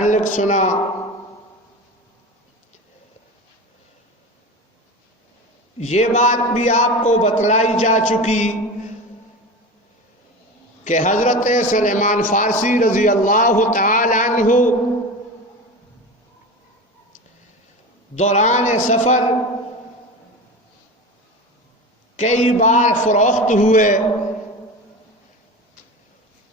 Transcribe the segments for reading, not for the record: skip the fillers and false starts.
متعلق سنا، یہ بات بھی آپ کو بتلائی جا چکی کہ حضرت سلیمان فارسی رضی اللہ تعالی عنہ دوران سفر کئی بار فروخت ہوئے،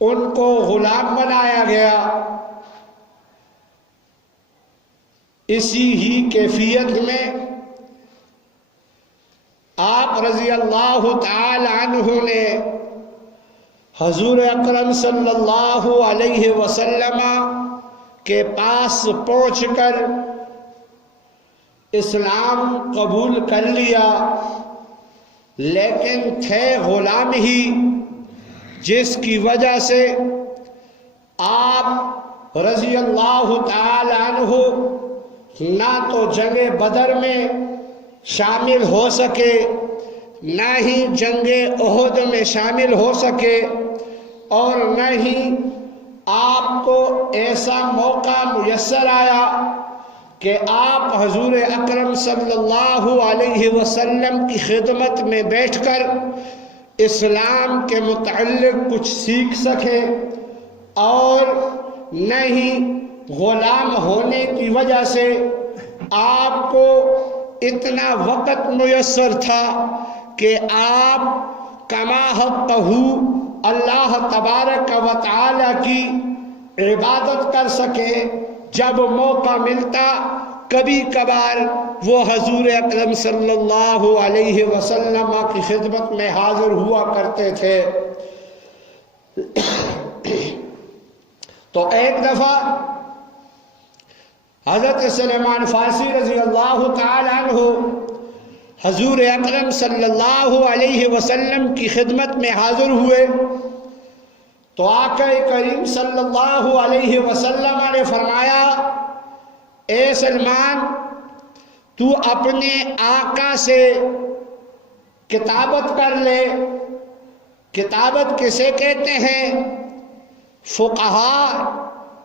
ان کو غلام بنایا گیا۔ اسی ہی کیفیت میں آپ رضی اللہ تعالی عنہ نے حضور اکرم صلی اللہ علیہ وسلم کے پاس پہنچ کر اسلام قبول کر لیا، لیکن تھے غلام ہی، جس کی وجہ سے آپ رضی اللہ تعالی عنہ نہ تو جنگ بدر میں شامل ہو سکے، نہ ہی جنگ احد میں شامل ہو سکے، اور نہ ہی آپ کو ایسا موقع میسر آیا کہ آپ حضور اکرم صلی اللہ علیہ وسلم کی خدمت میں بیٹھ کر اسلام کے متعلق کچھ سیکھ سکیں، اور نہ ہی غلام ہونے کی وجہ سے آپ کو اتنا وقت میسر تھا کہ آپ کما حقہ اللہ تبارک و تعالی کی عبادت کر سکیں۔ جب موقع ملتا کبھی کبھار وہ حضور اکرم صلی اللہ علیہ وسلم کی خدمت میں حاضر ہوا کرتے تھے۔ تو ایک دفعہ حضرت سلیمان فارسی رضی اللہ تعالی عنہ حضور اکرم صلی اللہ علیہ وسلم کی خدمت میں حاضر ہوئے، تو آقا کریم صلی اللہ علیہ وسلم نے فرمایا، اے سلمان، تو اپنے آقا سے کتابت کر لے۔ کتابت کسے کہتے ہیں؟ فقہاء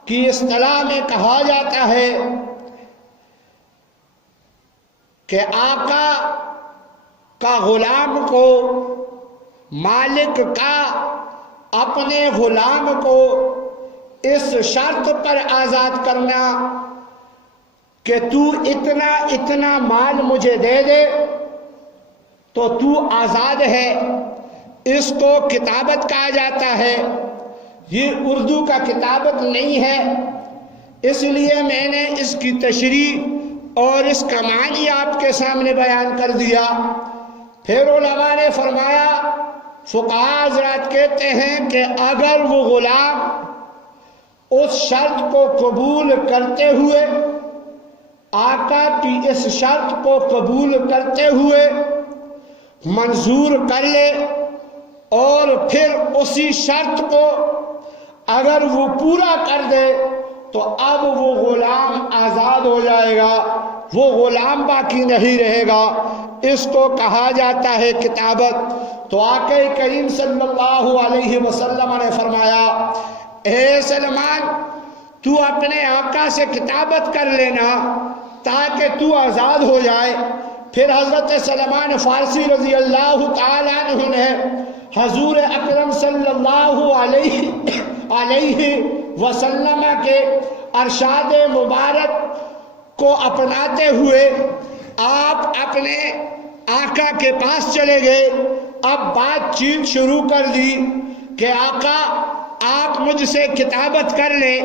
کی اصطلاح میں کہا جاتا ہے کہ آقا کا غلام کو، مالک کا اپنے غلام کو اس شرط پر آزاد کرنا کہ تو اتنا اتنا مال مجھے دے دے تو تو آزاد ہے۔ اس کو کتابت کہا جاتا ہے۔ یہ اردو کا کتابت نہیں ہے، اس لیے میں نے اس کی تشریح اور اس کا معنی آپ کے سامنے بیان کر دیا۔ پھر علماء نے فرمایا، فقہاء حضرات کہتے ہیں کہ اگر وہ غلام اس شرط کو قبول کرتے ہوئے، آقا کی اس شرط کو قبول کرتے ہوئے منظور کر لے، اور پھر اسی شرط کو اگر وہ پورا کر دے تو اب وہ غلام آزاد ہو جائے گا، وہ غلام باقی نہیں رہے گا۔ اس کو کہا جاتا ہے کتابت۔ تو آقا کریم صلی اللہ علیہ وسلم نے فرمایا، اے سلمان، تو اپنے آقا سے کتابت کر لینا تاکہ تو آزاد ہو جائے۔ پھر حضرت سلیمان فارسی رضی اللہ تعالی عنہ نے حضور اکرم صلی اللہ علیہ وسلم کے ارشاد مبارک کو اپناتے ہوئے آپ اپنے آقا کے پاس چلے گئے۔ اب بات چیت شروع کر دی کہ آقا آپ مجھ سے کتابت کر لیں۔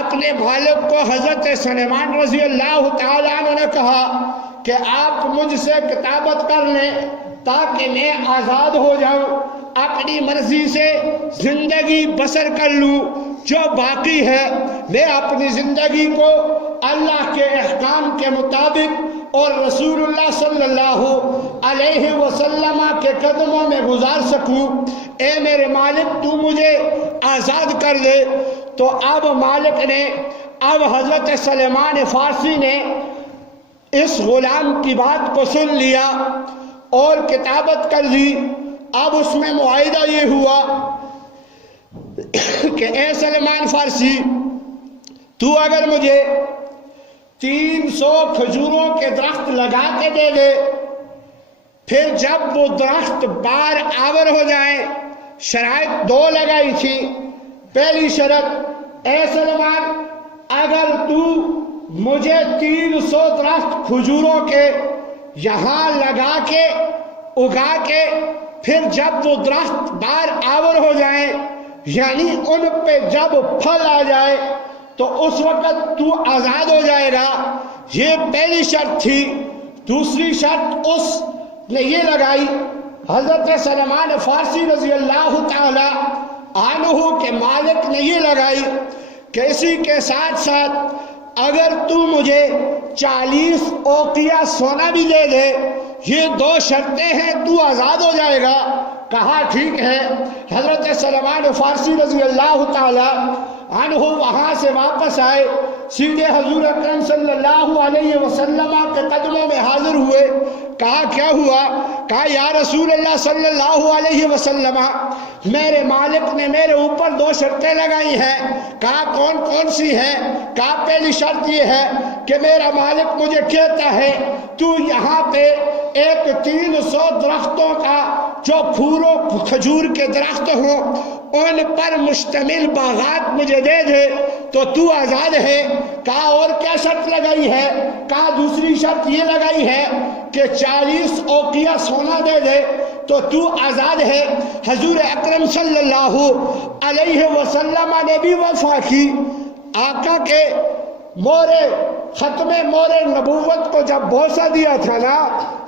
اپنے مالک کو حضرت سلیمان رضی اللہ تعالی عنہ نے کہا کہ آپ مجھ سے کتابت کر لیں تاکہ میں آزاد ہو جاؤں، اپنی مرضی سے زندگی بسر کر لوں، جو باقی ہے میں اپنی زندگی کو اللہ کے احکام کے مطابق اور رسول اللہ صلی اللہ علیہ وسلم کے قدموں میں گزار سکوں۔ اے میرے مالک، تو مجھے آزاد کر دے۔ تو اب مالک نے، اب حضرت سلیمان فارسی نے اس غلام کی بات کو سن لیا اور کتابت کر دی۔ اب اس میں معاہدہ یہ ہوا کہ اے سلیمان فارسی، تو اگر مجھے 300 کھجوروں کے درخت لگا کے دے دے، پھر جب وہ درخت بار آور ہو جائیں، شرائط 2 لگائی تھی۔ پہلی شرط، اے سلمان اگر تو مجھے 300 درخت کھجوروں کے یہاں لگا کے اگا کے پھر جب وہ درخت بار آور ہو جائیں، یعنی ان پہ جب پھل آ جائے تو اس وقت تو آزاد ہو جائے گا، یہ پہلی شرط تھی۔ دوسری شرط اس نے یہ لگائی، حضرت سلمان فارسی رضی اللہ تعالی عنہ کے مالک نے یہ لگائی کہ اسی کے ساتھ ساتھ اگر تو مجھے 40 اوقیہ سونا بھی دے دے، یہ 2 شرطیں ہیں، تو آزاد ہو جائے گا۔ کہا ٹھیک ہے۔ حضرت سلمان فارسی رضی اللہ تعالی عنہ وہاں سے واپس آئے، سیدھے حضور اکرم صلی اللہ علیہ وسلم کے قدموں میں حاضر ہوئے۔ کہا کیا ہوا؟ کہا یا رسول اللہ صلی اللہ علیہ وسلم، میرے مالک نے میرے اوپر 2 شرطیں لگائی ہیں۔ کہا کون کون سی ہیں؟ کہا پہلی شرط یہ ہے کہ میرا مالک مجھے کہتا ہے تو یہاں پہ ایک 300 درختوں کا جو پھولوں کھجور کے درخت ہوں ان پر مشتمل باغات مجھے دے دے تو آزاد ہے۔ کہا اور کیا شرط لگائی ہے؟ کہا دوسری شرط یہ لگائی ہے کہ 40 اوقیہ سونا دے دے تو آزاد ہے۔ حضور اکرم صلی اللہ علیہ وسلم نے بھی وفا کی۔ آقا کے ختم مور نبوت کو جب بوسہ دیا تھا نا،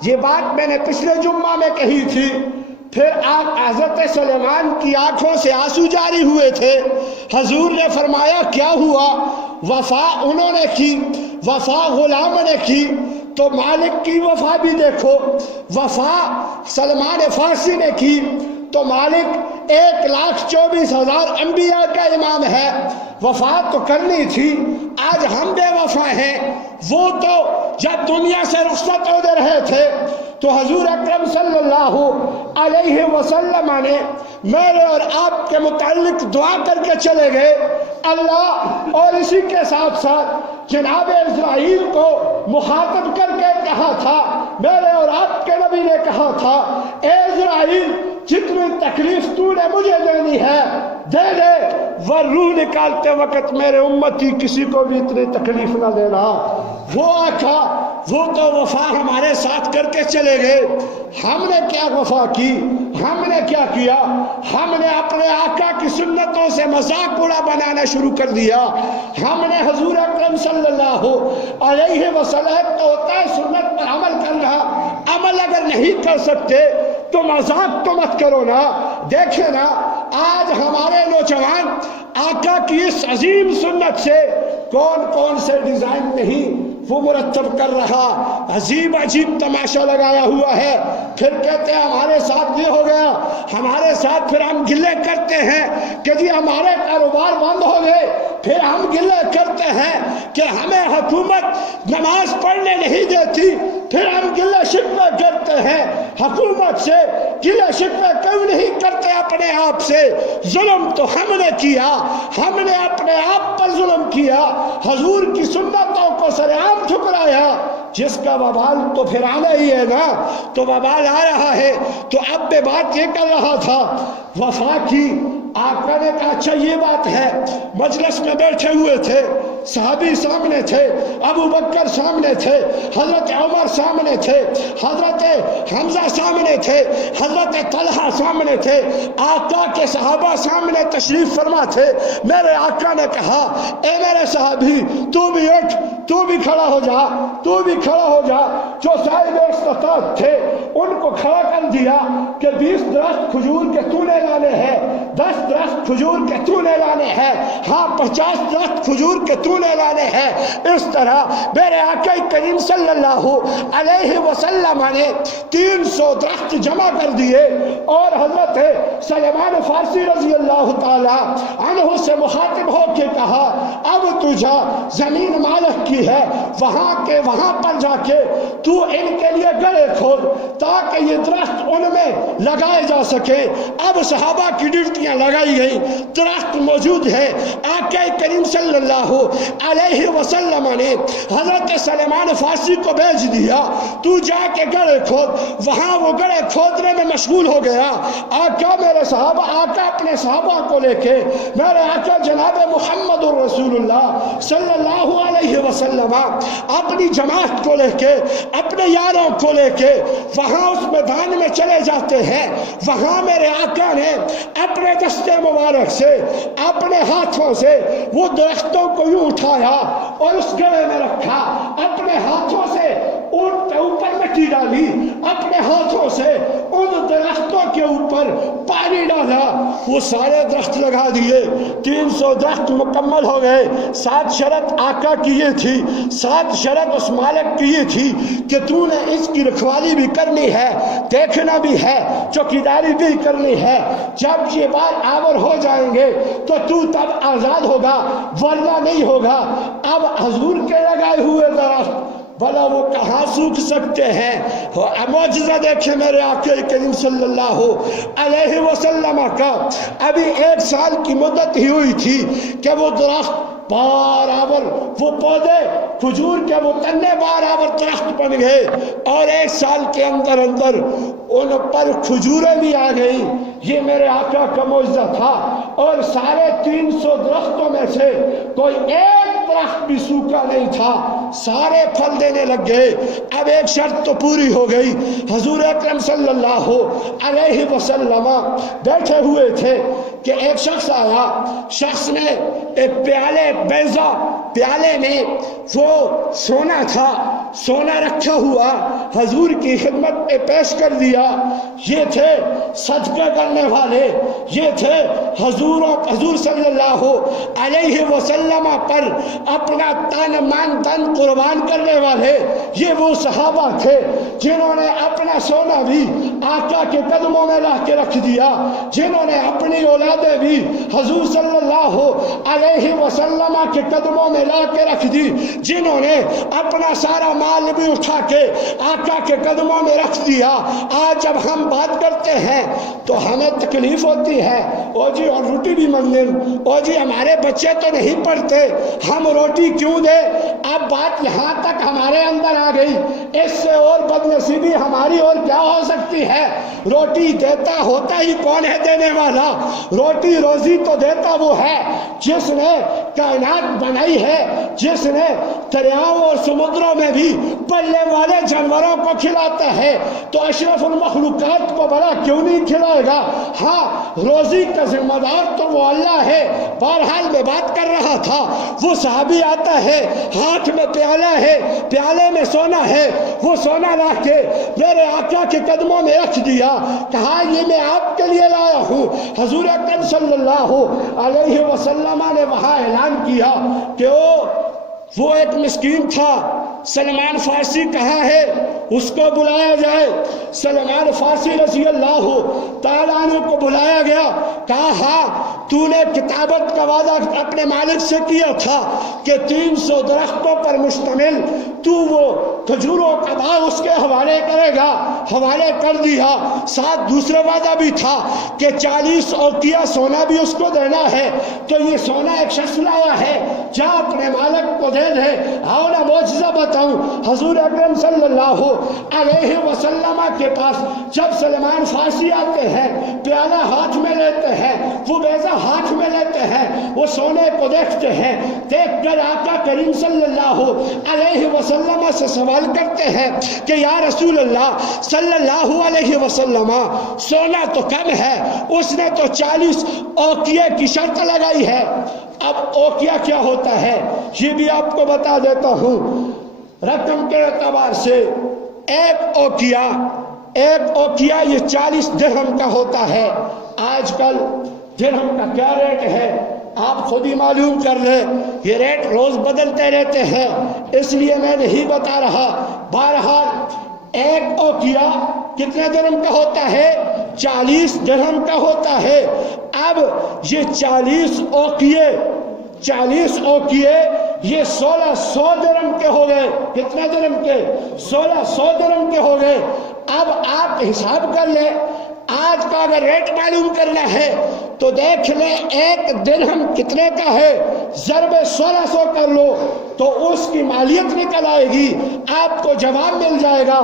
یہ بات میں نے پچھلے جمعہ میں کہی تھی، پھر آپ حضرت سلیمان کی آنکھوں سے آنسو جاری ہوئے تھے۔ حضور نے فرمایا کیا ہوا؟ وفا انہوں نے کی، وفا غلام نے کی، تو مالک کی وفا بھی دیکھو۔ وفا سلمان فارسی نے کی تو مالک 1,24,000 انبیاء کا امام ہے، وفا تو کرنی تھی۔ آج ہم بے وفا ہیں، وہ تو جب دنیا سے رخصت ہو رہے تھے تو حضور اکرم صلی اللہ علیہ وسلم نے میرے اور آپ کے متعلق دعا کر کے چلے گئے اللہ، اور اسی کے ساتھ ساتھ جناب اسرائیل کو مخاطب کر کے کہا تھا، میرے اور آپ کے نبی نے کہا تھا اے اسرائیل جتنی تکلیف تو نے مجھے دینی ہے دے دے، ور روح نکالتے وقت میرے امتی کسی کو بھی اتنی تکلیف نہ دینا۔ وہ آقا وہ تو وفا ہمارے ساتھ کر کے چلے گئے، ہم نے کیا وفا کی؟ ہم نے کیا کیا؟ ہم نے اپنے آقا کی سنتوں سے مذاق اڑا بنانا شروع کر دیا۔ ہم نے حضور اکرم صلی اللہ علیہ وسلم تو ہوتا ہے سنت پر عمل کرنا، عمل اگر نہیں کر سکتے تو مذاق تو مت کرو نا۔ دیکھیں نا آج ہمارے نوجوان آقا کی اس عظیم سنت سے کون کون سے ڈیزائن نہیں وہ مرتب کر رہا، عجیب عجیب تماشا لگایا ہوا ہے، پھر کہتے ہیں ہمارے ساتھ یہ ہو گیا، ہمارے ساتھ پھر ہم گلے کرتے ہیں کہ جی ہمارے کاروبار بند ہو گئے، پھر ہم گلے کرتے ہیں کہ ہمیں حکومت نماز پڑھنے نہیں دیتی، پھر ہم گلے شکوے کرتے ہیں حکومت سے، گلے شکوے کیوں نہیں کرتے اپنے آپ سے؟ ظلم تو ہم نے کیا، ہم نے اپنے آپ پر ظلم کیا، حضور کی سنتوں کو سرعام ٹھکرایا، جس کا وبال تو پھر آنا ہی ہے نا، تو وبال آ رہا ہے۔ تو اب میں بات یہ کر رہا تھا وفا کی، آقا نے کہا اچھا یہ بات ہے، مجلس میں بیٹھے ہوئے تھے، صحابی سامنے تھے، ابو بکر سامنے تھے، حضرت عمر سامنے تھے، حضرت حمزہ سامنے تھے، حضرت طلحہ سامنے تھے، آقا کے صحابہ سامنے تشریف فرما تھے۔ میرے آقا نے کہا اے میرے صحابی تو بھی اٹھ، تو بھی کھڑا ہو جا، تو بھی کھڑا ہو جا۔ جو صاحب استطاعت تھے ان کو کھڑا کر دیا کہ 20 درخت کھجور کے تو نے لانے ہیں، 10 درخت کھجور کے تو نے لانے ہیں، ہاں 50 درخت کھجور کے تو نے لانے ہیں۔ اس طرح میرے آقا کریم صلی اللہ علیہ وسلم نے 300 درخت جمع کر دیے اور حضرت سلمان فارسی رضی اللہ تعالی عنہ سے مخاطب ہو کے کہا اب تجھا زمین مالک کی ہے، وہاں پر جا کے تو ان کے لیے گڑھے کھود تاکہ یہ درخت ان میں لگائے جا سکے۔ اب صحابہ کی ڈیوٹیاں لگائی گئی، درخت موجود ہے، آقا کریم صلی اللہ علیہ وسلم نے حضرت سلمان فارسی کو بھیج دیا تو جا کے گڑھے کھود۔ وہاں وہ گڑھے کھودنے میں مشغول ہو گیا۔ آقا میرے صحابہ، آقا اپنے صحابہ کو لے کے، میرے آقا جناب محمد رسول اللہ صلی اللہ علیہ وسلم اپنی جماعت کو لے کے، اپنے یاروں کو لے کے وہاں اس میدان میں چلے جاتے ہیں۔ وہاں میرے آقا نے اپنے دستے مبارک سے، اپنے ہاتھوں سے وہ درختوں کو یوں اٹھایا اور اس گڑھے میں رکھا، اپنے ہاتھوں سے اوپر مٹی ڈالی، اپنے ہاتھوں سے ان درختوں کے اوپر پانی ڈالا، وہ سارے درخت لگا دیے۔ 300 درخت مکمل ہو گئے۔ 7 شرط آقا کی یہ تھی، 7 شرط اس مالک کی یہ تھی کہ تو نے اس کی رکھوالی بھی کرنی ہے، دیکھنا بھی ہے، چوکیداری بھی کرنی ہے۔ جب یہ بات آور ہو جائیں گے تو تو تب آزاد ہوگا، ورنہ نہیں ہوگا۔ اب حضور کے لگائے ہوئے درخت بھلا وہ کہاں سوکھ سکتے ہیں؟ معجزہ دیکھیں میرے آقا کریم صلی اللہ علیہ وسلم کا۔ ابھی 1 سال کی مدت ہی ہوئی تھی کہ وہ درخت بارآور، وہ پودے کھجور کے وہ تنے بارآور درخت بن گئے، اور 1 سال کے اندر ان پر کھجوریں بھی آ گئی۔ یہ میرے آقا کا معجزہ تھا۔ اور سارے 300 درختوں میں سے کوئی ایک درخت بھی سوکھا نہیں تھا، سارے پھل دینے لگ گئے۔ اب ایک شرط تو پوری ہو گئی، حضور اکرم صلی اللہ علیہ وسلم بیٹھے ہوئے تھے کہ ایک شخص آیا، شخص نے ایک پیالے بیضا، پیالے میں وہ سونا تھا، سونا رکھا ہوا حضور کی خدمت میں پیش کر دیا۔ یہ تھے صدقہ کرنے والے، یہ تھے حضور صلی اللہ علیہ وسلم پر اپنا تن من دن قربان کرنے والے۔ یہ وہ صحابہ تھے جنہوں نے اپنا سونا بھی آقا کے قدموں میں لا کے رکھ دیا، جنہوں نے اپنی اولادیں بھی حضور صلی اللہ علیہ وسلم کے قدموں میں لا کے رکھ دی، جنہوں نے اپنا سارا مال بھی اٹھا کے آقا کے قدموں میں رکھ دیا۔ آج جب ہم بات کرتے ہیں تو ہمیں تکلیف ہوتی ہے، او جی اور روٹی بھی مانگنے، او جی ہمارے بچے تو نہیں پڑھتے، ہم روٹی کیوں دے؟ اب بات یہاں تک ہمارے اندر آ گئی، اس سے اور بدنصیبی ہماری اور کیا ہو سکتی ہے؟ روٹی دیتا ہوتا ہی کون ہے دینے والا؟ روٹی روزی تو دیتا وہ ہے جس نے کائنات بنائی ہے، جس نے دریاؤں اور سمندروں میں بھی پلنے والے جانوروں کو کھلاتا ہے، تو اشرف المخلوقات کو بڑا کیوں نہیں کھلائے گا؟ ہاں روزی کا ذمہ دار تو وہ اللہ ہے۔ بہرحال میں بات کر رہا تھا، وہ صحابی آتا ہے، ہاتھ میں پیالہ ہے، پیالے میں سونا ہے، وہ سونا لا کے میرے آقا کے قدموں میں رکھ دیا، کہا یہ میں آپ کے لیے لایا ہوں۔ حضور اکرم صلی اللہ علیہ وسلم نے وہاں اعلان کیا کہ وہ ایک مسکین تھا، سلمان فارسی کہاں ہے، اس کو بلایا جائے۔ سلمان فارسی رضی اللہ تعالیٰ عنہ کو بلایا گیا، کہا ہاں تو نے کتابت کا وعدہ اپنے مالک سے کیا تھا کہ 300 درختوں پر مشتمل تو وہ کھجوروں کا باغ اس کے حوالے کرے گا، حوالے کر دیا۔ ساتھ دوسرا وعدہ بھی تھا کہ 40 اوقیہ سونا بھی اس کو دینا ہے، تو یہ سونا ایک شخص لایا ہے، جا اپنے مالک کو دے دے۔ آؤ نا معجزہ بتاؤں، حضور اکرم صلی اللہ علیہ وسلم کے پاس جب سلمان فارسی آتے ہیں، پیالہ ہاتھ میں لیتے ہیں، وہ بیضا ہاتھ میں لیتے ہیں، وہ سونے کو دیکھتے ہیں، دیکھ کر آقا کریم صلی اللہ علیہ وسلم سے سوال کرتے ہیں کہ یا رسول اللہ صلی اللہ علیہ وسلم سونا تو کم ہے، اس نے تو 40 اوقیہ کی شرط لگائی ہے۔ اب اوقیہ کیا ہوتا ہے یہ بھی آپ کو بتا دیتا ہوں۔ رقم کے اعتبار سے ایک اوقیہ یہ 40 درہم کا ہوتا ہے۔ آج کل درہم کا کیا ریٹ ہے آپ خود ہی معلوم کر لیں، یہ ریٹ روز بدلتے رہتے ہیں، اس لیے میں نہیں بتا رہا۔ بہرحال ایک اوقیہ کتنے درہم کا ہوتا ہے؟ 40 درہم کا ہوتا ہے۔ اب یہ 40 اوقیے یہ 1600 درہم کے ہو گئے۔ کتنے درہم کے؟ 1600 درہم کے ہو گئے۔ اب آپ حساب کر لیں، آج کا اگر ریٹ معلوم کرنا ہے تو دیکھ لیں ایک درہم کتنے کا ہے، ضرب 1600 کر لو تو اس کی مالیت نکل آئے گی، آپ کو جواب مل جائے گا۔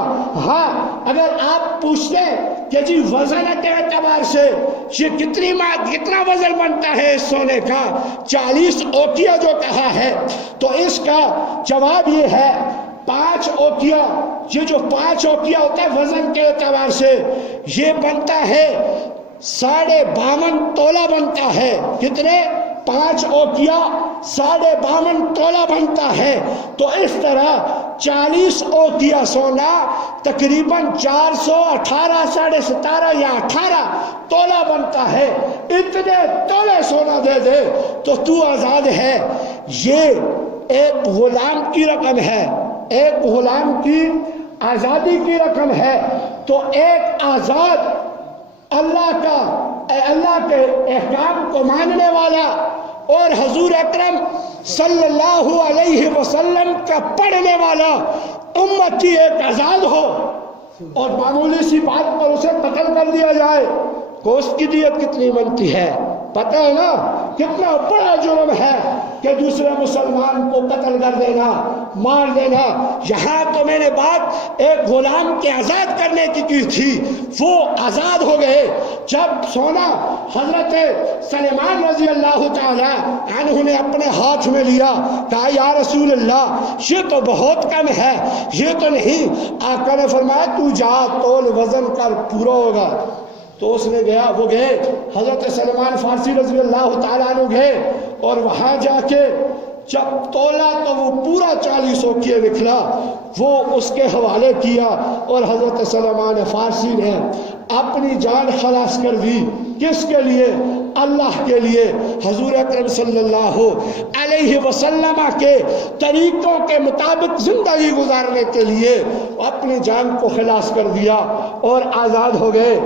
ہاں اگر آپ پوچھتے کہ جی وزن کے اعتبار سے یہ کتنا وزن بنتا ہے اس سونے کا، 40 اوقیہ جو کہا ہے، تو اس کا جواب یہ ہے 5 اوقیہ، یہ جو 5 اوقیہ ہوتا ہے وزن کے اعتبار سے یہ بنتا ہے 52.5 تولہ بنتا ہے۔ کتنے؟ 5 اوقیہ 52.5 تولہ بنتا ہے۔ تو اس طرح 40 اوقیہ سونا تقریباً 418 17.5 یا 18 تولہ بنتا ہے۔ اتنے تولے سونا دے دے تو آزاد ہے۔ یہ ایک غلام کی رقم ہے، ایک غلام کی آزادی کی رقم ہے۔ تو ایک آزاد اللہ کے احکام کو ماننے والا اور حضور اکرم صلی اللہ علیہ وسلم کا پڑھنے والا امتی ایک آزاد ہو اور معمولی سی بات پر اسے قتل کر دیا جائے، گوشت کی دیت کتنی بنتی ہے پتہ ہے نا؟ کتنا بڑا جرم ہے کہ دوسرے مسلمان کو قتل کر دینا، مار دینا۔ یہاں تو میں نے بات ایک غلام کے آزاد کرنے کی تھی، وہ آزاد ہو گئے۔ جب سونا حضرت سلیمان رضی اللہ تعالی عنہ نے اپنے ہاتھ میں لیا، کہا یا رسول اللہ یہ تو بہت کم ہے، یہ تو نہیں۔ آقا نے فرمایا تو جا تول وزن کر پورا ہوگا۔ تو اس نے گیا، وہ گئے، حضرت سلمان فارسی رضی اللہ تعالیٰ عنہ گئے اور وہاں جا کے جب تولا تو وہ پورا 40 اوقیہ نکلا، وہ اس کے حوالے کیا اور حضرت سلمان فارسی نے اپنی جان خلاص کر دی۔ کس کے لیے؟ اللہ کے لیے، حضور اکرم صلی اللہ علیہ وسلم کے طریقوں کے مطابق زندگی گزارنے کے لیے اپنی جان کو خلاص کر دیا اور آزاد ہو گئے۔